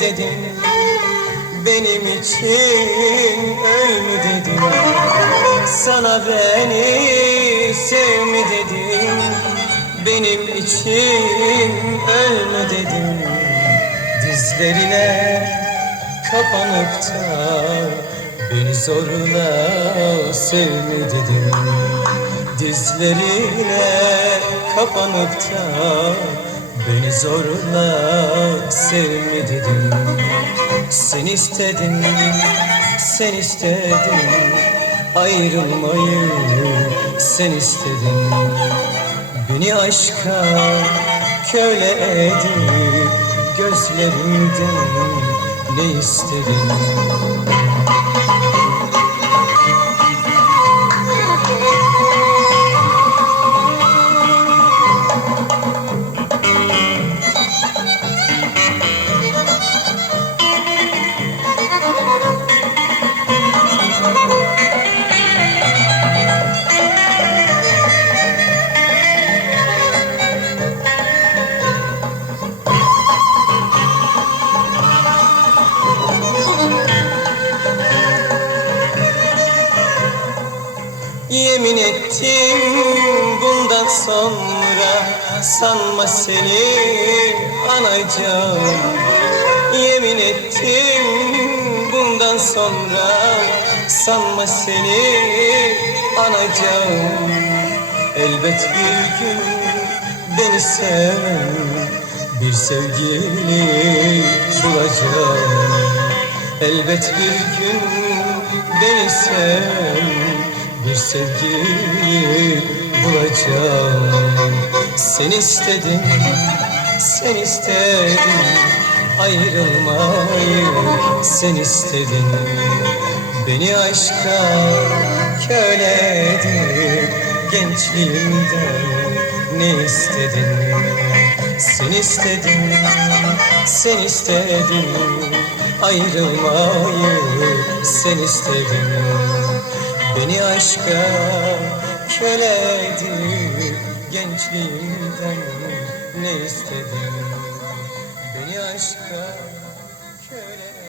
dedim Benim için öl mü dedim Sana beni sev mi dedim Benim için öl mü dedim Dizlerine kapanıp da Beni zorla sev mi dedim Dizlerine kapanıp da Beni zorla sev mi dedim Sen istedin, sen istedin. Ayrılmayı sen istedin. Beni aşka köle edip Gözlerimden ne istedin Yemin ettim bundan sonra sanma seni anacağım Yemin ettim bundan sonra sanma seni anacağım Elbet bir gün beni seven bir sevgili bulacağım. Elbet bir gün beni seven bir sevgili bulacağım. Sen istedin, sen istedin Ayrılmayı. Sen istedin Beni aşka köle edip Gençliğimden ne istedin? Sen istedin, sen istedin Ayrılmayı. Sen istedin Beni aşka köle edip gençliğimden ne istedin? Beni aşka köle